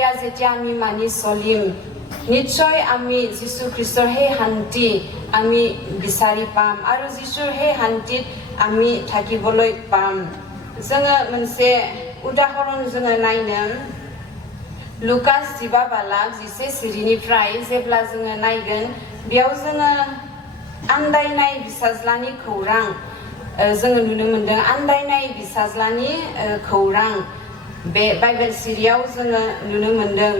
থাকিয়া যেতিয়া আমি মানি চলিম নিশ্চয় আমি যীশু খ্ৰীষ্টৰ সেই শান্তি আমি বিচাৰি পাম আৰু যীশুৰ সেই শান্তিত আমি থাকিবলৈ পাম जोङो मोनसे उदाहरण जोङो नायनो लुकास 15 बालाब 11 सिरिनिफ्राय जेब्ला जोङो नायगोन बेयाव जोङो आन्दायनाय बिसाज्लानि खौरां जोङो नुनो मोनदों आन्दायनाय बिसाज्लानि खौरां बे बाइबेल सिरियाव जोङो नुनो मोनदों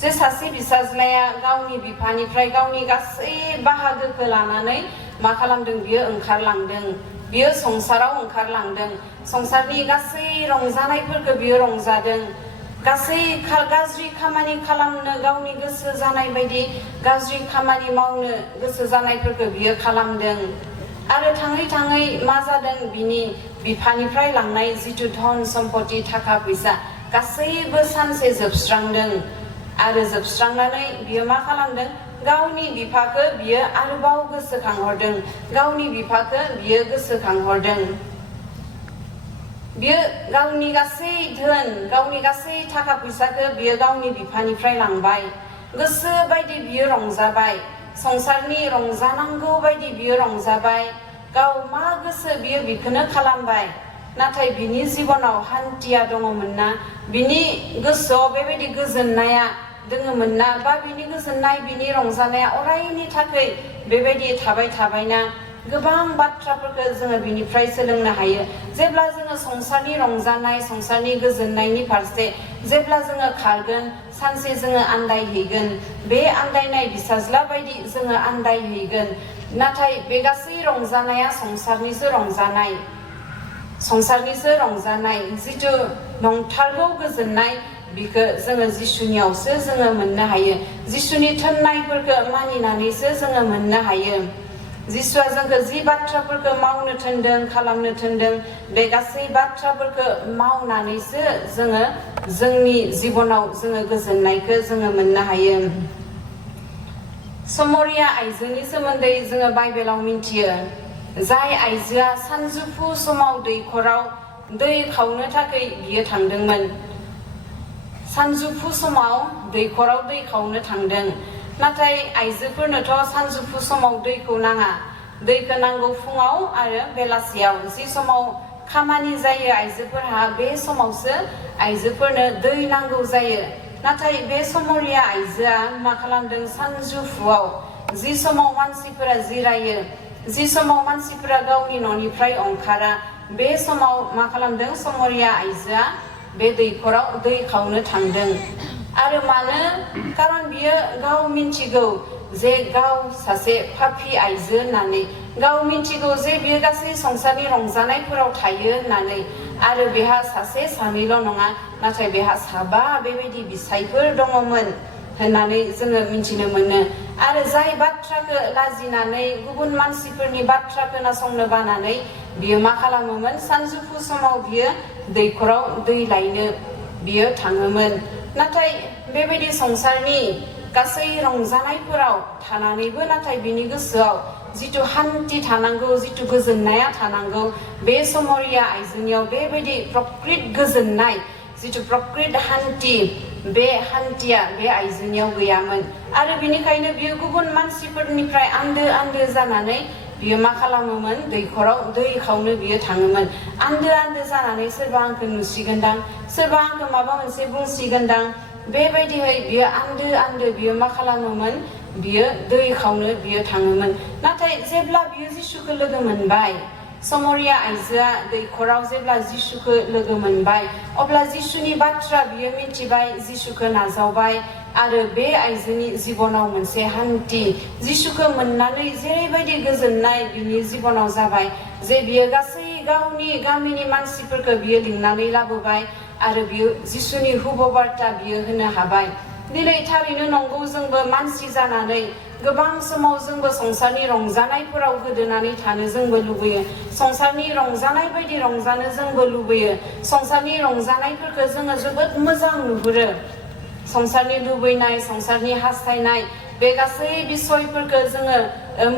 जे सासे बिसाज्लाया गावनि बिफानिफ्राय गावनि गासै बाहागोखौ लानानै मा खालामदों बियो ओंखारलांदों बियो संसाराव ओंखारलांदों संसारनि गासै रंजानायफोरखौ बियो रंजादों गासै गाज्रि खामानि खालामनो गावनि गोसो जानाय बायदि गाज्रि खामानि मावनो गोसो जानायफोरखौ बियो खालामदों आरो थाङै थाङै मा जादों बिनि बिफानिफ्राय लांनाय जितु धन सम्पति थाखा फैसा गासैबो सानसे जोबस्रांदों आरो जोबस्रांनानै बियो मा खालामदों गावनि बिफाखौ बियो आरोबाव गोसोखांहरदों गावनि बिफाखौ बियो गोसोखांहरदों बियो गावनि गासै धोन गावनि गासै थाखा फैसाखौ बियो गावनि बिफानिफ्राय लांबाय गोसो बायदि बियो रंजाबाय संसारनि रंजानांगौ बायदि बियो रंजाबाय गाव मा गोसो बियो बेखौनो खालामबाय नाथाय बिनि जिबनाव हान्थिया दङमोन ना बिनि गोसोआव बेबायदि गोजोननाया दङमोन ना बा बिनि गोजोननाय बिनि रंजानाया अरायनि थाखाय बेबायदि थाबायना गोबां बाथ्राफोरखौ जोङो बिनिफ्राय सोलोंनो हायो जेब्ला जोङो संसारनि रंजानाय संसारनि गोजोननायनि फारसे जेब्ला जोङो खारगोन सानसे जोङो आन्दायहैगोन बे आन्दायनाय बिसाज्ला बायदि जोङो आन्दायहैगोन नाथाय बे गासै रंजानाया संसारनिसो रंजानाय जितु नंथारगौ गोजोननाय बिखौ जोङो जिसुनियावसो जोङो मोननो हायो जिसुनि थोननायफोरखौ मानिनानैसो जोङो मोननो हायो जिसुआ जोंखौ जि बाथ्राफोरखौ मावनो थोनदों खालामनो थोनदों बे गासै बाथ्राफोरखौ मावनानैसो जोङो जोंनि जिबनाव जोङो गोजोननायखौ जोङो मोननो हायो समरिया आइजोनि सोमोन्दै जोङो बाइबेलाव मिन्थियो जाय आइजोआ सानजौफु समाव दैखराव दै खावनो थाखाय बियो थांदोंमोन सानजौफु समाव दैखराव दै खावनो थांदों नाथाय आइजोफोरनोथ' सानजौफु समाव दैखौ नाङा दैखौ नांगौ फुङाव आरो बेलासियाव जि समाव खामानि जायो आइजोफोरहा बे समावसो आइजोफोरनो दै नांगौ जायो नाथाय बे समरिया आइजोआ मा खालामदों सानजौफुआव जि समाव मानसिफोरा जिरायो जि समाव मानसिफोरा गावनि न'निफ्राय ओंखारा बे समाव मा खालामदों समरिया आइजोआ बे दैखराव दै खावनो थांदों आरो मानो खारन बियो गाव मिन्थिगौ जे गाव सासे पापी आइजो होननानै गाव मिन्थिगौ जे बियो गासै संसारनि रंजानायफोराव थायो होननानै आरो बेहा सासे सानैल' नङा नाथाय बेहा साबा बेबायदि बिसायफोर दङमोन होननानै जोङो मिन्थिनो मोनो आरो जाय बाथ्राखौ लाजिनानै गुबुन मानसिफोरनि बाथ्रा खोनासंनो बानानै बियो मा खालामोमोन सानजौफु समाव बियो दैखराव दै लायनो बियो थाङोमोन नाथाय बेबायदि संसारनि गासै रंजानायफोराव थानानैबो नाथाय बिनि गोसोआव जितु हान्थि थानांगौ जितु गोजोननाया थानांगौ बे समरिया आइजोनियाव बेबायदि प्रकृत गोजोननाय जितु प्रकृत हान्थि बे हान्थिया बे आइजोनियाव गैयामोन आरो बिनिखायनो बियो गुबुन मानसिफोरनिफ्राय आन्दो जानानै बियो मा खालामोमोन दैखराव दै खावनो बियो थाङोमोन आन्दो जानानै सोरबा आंखौ नुसिगोनदां सोरबा आंखौ माबा मोनसे बुंसिगोनदां बेबायदियै बियो आन्दो बियो मा खालामोमोन बियो दै खावनो बियो थाङोमोन नाथाय जेब्ला बियो जिसुखौ लोगो मोनबाय समरिया आइजोआ दैखराव जेब्ला जिसुखौ लोगो मोनबाय अब्ला जिसुनि बाथ्रा बियो मिथिबाय जिसुखौ नाजावबाय आरो बे आइजोनि जिबनाव मोनसे हान्थि जिसुखौ मोननानै जेरैबायदि गोजोननाय बिनि जिबनाव जाबाय जे बियो गासै गावनि गामिनि मानसिफोरखौ बियो लिंनानै लाबोबाय आरो बियो जिसुनि हुबबार्ता बियो होनो हाबाय दिनै थारैनो नंगौ जोंबो मानसि जानानै गोबां समाव जोंबो संसारनि रंजानायफोराव गोदोनानै थानो जोंबो लुबैयो संसारनि रंजानाय बायदि रंजानो जोंबो लुबैयो संसारनि रंजानायफोरखौ जोङो जोबोद मोजां नुहुरो संसारनि लुबैनाय संसारनि हास्थायनाय बे गासै बिसयफोरखौ जोङो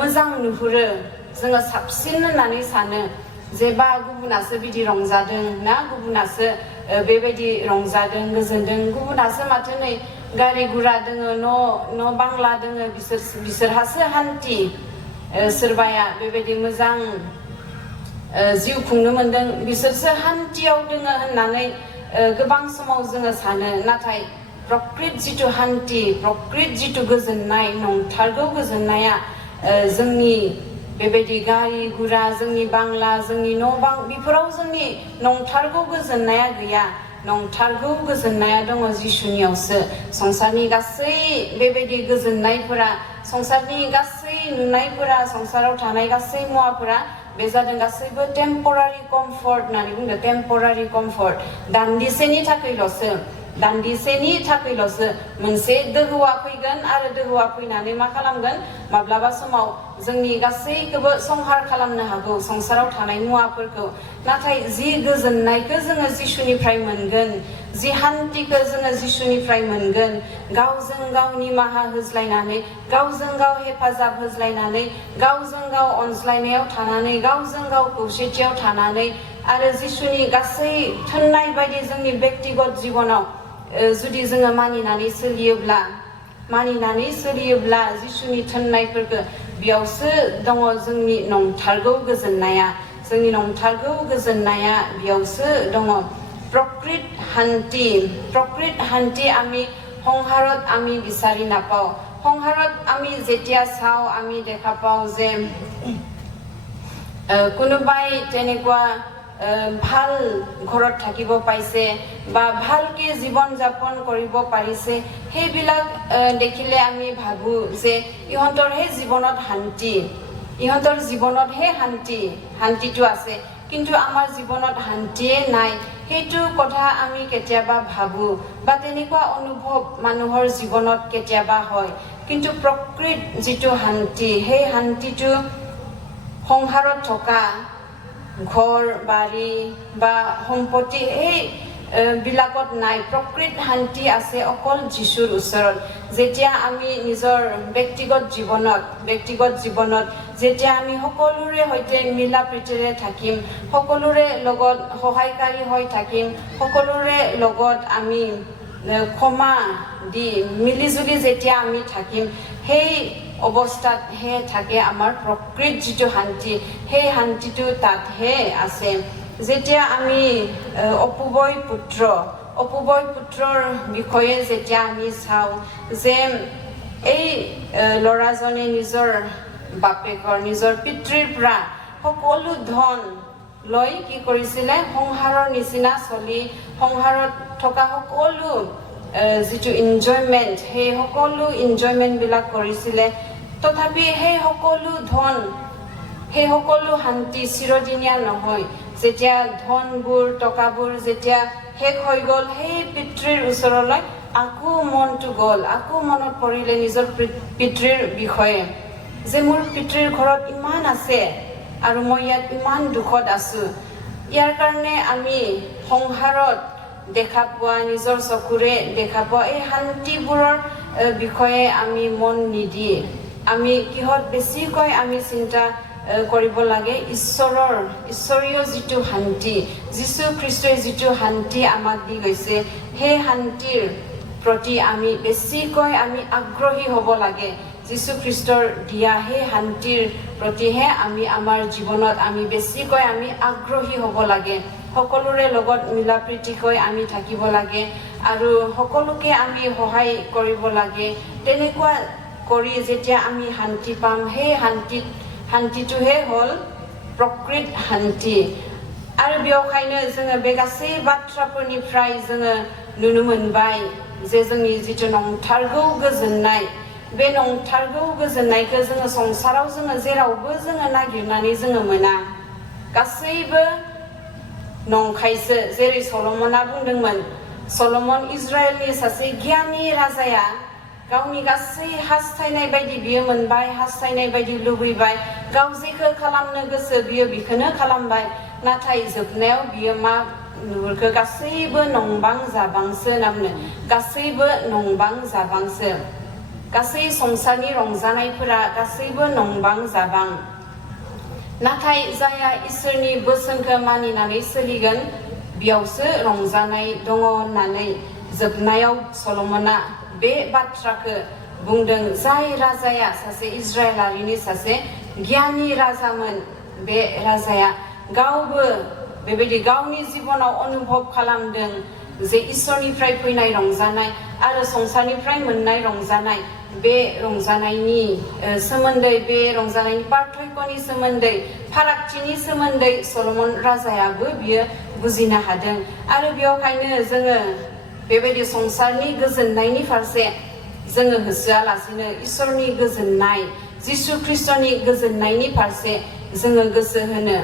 मोजां नुहुरो जोङो साबसिन होननानै सानो जेबा गुबुनासो बिदि रंजादों ना गुबुनासो बेबायदि रंजादों गोजोनदों गुबुनासो माथो नै गारि गुरा दोङो न' बांला दोङो बिसोरहासो हान्थि सोरबाया बेबायदि मोजां जिउ खुंनो मोनदों बिसोरसो हान्थियाव दोङो होननानै गोबां समाव जोङो सानो नाथाय प्रकृत जिथु हान्थि प्रकृत जिथु गोजोननाय नंथारगौ गोजोननाया जोंनि बेबायदि गारि गुरा जोंनि बांला जोंनि न' बां बेफोराव जोंनि नंथारगौ गोजोननाया गैया नंथारगौ गोजोननाया दङ जिसुनियावसो संसारनि गासै बेबायदि गोजोननायफोरा संसारनि गासै नुनायफोरा संसाराव थानाय गासै मुवाफोरा बे जादों गासैबो टेम्परारि कम्फर्ट होननानै बुंदों टेम्परारि कम्फर्ट दान्दिसेनि थाखायल'सो मोनसे दोहौआ फैगोन आरो दोहौआ फैनानै मा खालामगोन माब्लाबा समाव जोंनि गासैखौबो संहार खालामनो हागौ संसाराव थानाय मुवाफोरखौ नाथाय जि गोजोननायखौ जोङो जिसुनिफ्राय मोनगोन जि हान्थिखौ जोङो जिसुनिफ्राय मोनगोन गावजों गाव निमाहा होज्लायनानै गावजों गाव हेफाजाब होज्लायनानै गावजों गाव अनज्लायनायाव थानानै गावजों गाव खौसेथियाव थानानै आरो जिसुनि गासै थोननाय बायदि जोंनि बेक्तिगत जिबनाव जुदि जोङो मानिनानै सोलियोब्ला जिसुनि थोननायफोरखौ बेयावसो दङ जोंनि नंथारगौ गोजोननाया बेयावसो दङ प्रकृत हान्थि আমি সংসাৰত আমি বিচাৰি নাপাওঁ সংসাৰত আমি যেতিয়া চাওঁ আমি দেখা পাওঁ যে কোনোবাই তেনেকুৱা ভাল ঘৰত থাকিব পাইছে বা ভালকে জীৱন যাপন কৰিব পাৰিছে সেইবিলাক দেখিলে আমি ভাবো যে ইহঁতৰ হে জীৱনত শান্তিটো আছে কিন্তু আমাৰ জীৱনত শান্তিয়ে নাই সেইটো কথা আমি কেতিয়াবা ভাবো বা তেনেকুৱা অনুভৱ মানুহৰ জীৱনত কেতিয়াবা হয় কিন্তু প্ৰকৃত যিটো শান্তি সেই শান্তিটো সংসাৰত থকা ঘৰ বাৰী বা সম্পত্তি এই বিলাকত নাই প্ৰকৃত শান্তি আছে অকল যিশুৰ ওচৰত যেতিয়া আমি নিজৰ ব্যক্তিগত জীৱনত যেতিয়া আমি সকলোৰে সৈতে মিলা প্ৰীতিৰে থাকিম সকলোৰে লগত সহায়কাৰী হৈ থাকিম সকলোৰে লগত আমি ক্ষমা দি মিলিজুলি যেতিয়া আমি থাকিম সেই অৱস্থাত হে থাকে আমাৰ প্ৰকৃত যিটো শান্তি সেই শান্তিটো তাতহে আছে যেতিয়া আমি অপুবয় পুত্ৰৰ বিষয়ে যেতিয়া আমি চাওঁ যে এই ল'ৰাজনে নিজৰ বাপেকৰ নিজৰ পিতৃৰ পৰা সকলো ধন লৈ কি কৰিছিলে সংসাৰৰ নিচিনা চলি সংসাৰত থকা সকলো যিটো এনজয়মেন্ট সেই সকলো এনজয়মেন্ট বিলাক কৰিছিলে তথাপি সেই সকলো ধন সেই সকলো শান্তি চিৰদিনীয়া নহয় যেতিয়া ধনবোৰ টকাবোৰ যেতিয়া শেষ হৈ গ'ল সেই পিতৃৰ ওচৰলৈ আকৌ মনত পৰিলে নিজৰ পিতৃৰ বিষয়ে যে মোৰ পিতৃৰ ঘৰত ইমান আছে আৰু মই ইয়াত ইমান দুখত আছো ইয়াৰ কাৰণে আমি সংসাৰত দেখা পোৱা নিজৰ চকুৰে দেখা পোৱা এই শান্তিবোৰৰ বিষয়ে আমি মন নিদি আমি কিহত বেছিকৈ আমি চিন্তা কৰিব লাগে ঈশ্বৰীয় যিটো শান্তি যীশু খ্ৰীষ্টই যিটো শান্তি আমাক দি গৈছে সেই শান্তিৰ প্ৰতি আমি বেছিকৈ আমি আগ্ৰহী হ'ব লাগে যীশু খ্ৰীষ্টৰ দিয়া সেই শান্তিৰ প্ৰতিহে আমি আমাৰ জীৱনত আমি বেছিকৈ আমি আগ্ৰহী হ'ব লাগে সকলোৰে লগত মিলা প্ৰীতিকৈ আমি থাকিব লাগে আৰু সকলোকে আমি সহায় কৰিব লাগে তেনেকুৱা কৰি যেতিয়া আমি শান্তি পাম সেই শান্তিটোহে হ'ল প্ৰকৃত শান্তি आरो बेवहायनो जोङो बे गासै बाथ्राफोरनिफ्राय जोङो नुनो मोनबाय जे जोंनि जिथु नंथारगौ गोजोननाय बे नंथारगौ गोजोननायखौ जोङो संसाराव जोङो जेरावबो जोङो नागिरनानै जोङो मोना गासैबो नंखायसो जेरै सलमना बुंदोंमोन सलमन इजराइलनि सासे गियानि राजाया गावनि गासै हास्थायनाय बायदि बियो मोनबाय हास्थायनाय बायदि लुबैबाय गाव जेखौ खालामनो गोसो बियो बेखौनो खालामबाय नाथाय जोबनायाव बियो मा नुहुरखो गासैबो नंबां जाबांसो होनना बुङो गासैबो नंबां जाबांसो गासै संसारनि रंजानायफोरा गासैबो नंबां जाबां नाथाय जाया इसोरनि बोसोनखौ मानिनानै सोलिगोन बेयावसो रंजानाय दङ होननानै जोबनायाव सल'मना बे बाथ्राखौ बुंदों। जाय राजाया सासे इजराइलारिनि सासे गियानि राजामोन, बे राजाया गावबो बेबायदि गावनि जिबनाव अनुभव खालामदों जे इसोरनिफ्राय फैनाय रंजानाय आरो संसारनिफ्राय मोननाय रंजानाय, बे रंजानायनि सोमोन्दै, बे रंजानायनि पार्थक्यनि सोमोन्दै, फारागथिनि सोमोन्दै सल'मन राजायाबो बियो बुजिनो हादों। आरो बेयावखायनो जोङो बेबायदि संसारनि गोजोननायनि फारसे जोङो होसोआलासिनो इसोरनि गोजोननाय, जिसु ख्रिस्टनि गोजोननायनि फारसे जोङो गोसो होनो,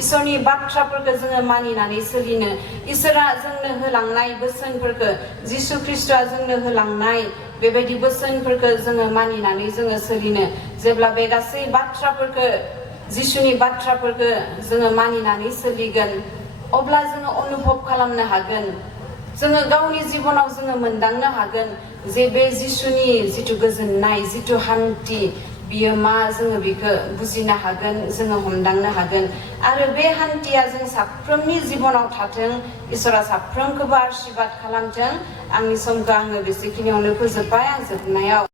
इसोरनि बाथ्राफोरखौ जोङो मानिनानै सोलिनो, इसोरा जोंनो होलांनाय बोसोनफोरखौ, जिसु ख्रिस्टआ जोंनो होलांनाय बेबायदि बोसोनफोरखौ जोङो मानिनानै जोङो सोलिनो। जेब्ला बे गासै बाथ्राफोरखौ, जिसुनि बाथ्राफोरखौ जोङो मानिनानै सोलिगोन, अब्ला जोङो अनुभव खालामनो हागोन, जोङो गावनि जिबनाव जोङो मोनदांनो हागोन जे बे जिसुनि जिथु गोजोननाय, जिथु हान्थि, बियो मा, जोङो बेखौ बुजिनो हागोन, जोङो हमदांनो हागोन। आरो बे हान्थिया जों साफ्रोमनि जिबनाव थाथों। इसोरा साफ्रोमखौबो आशीर्बाद खालामथों। आंनि समखौ आङो बेसेखिनियावनो फोजोबबाय। आं जोबनायाव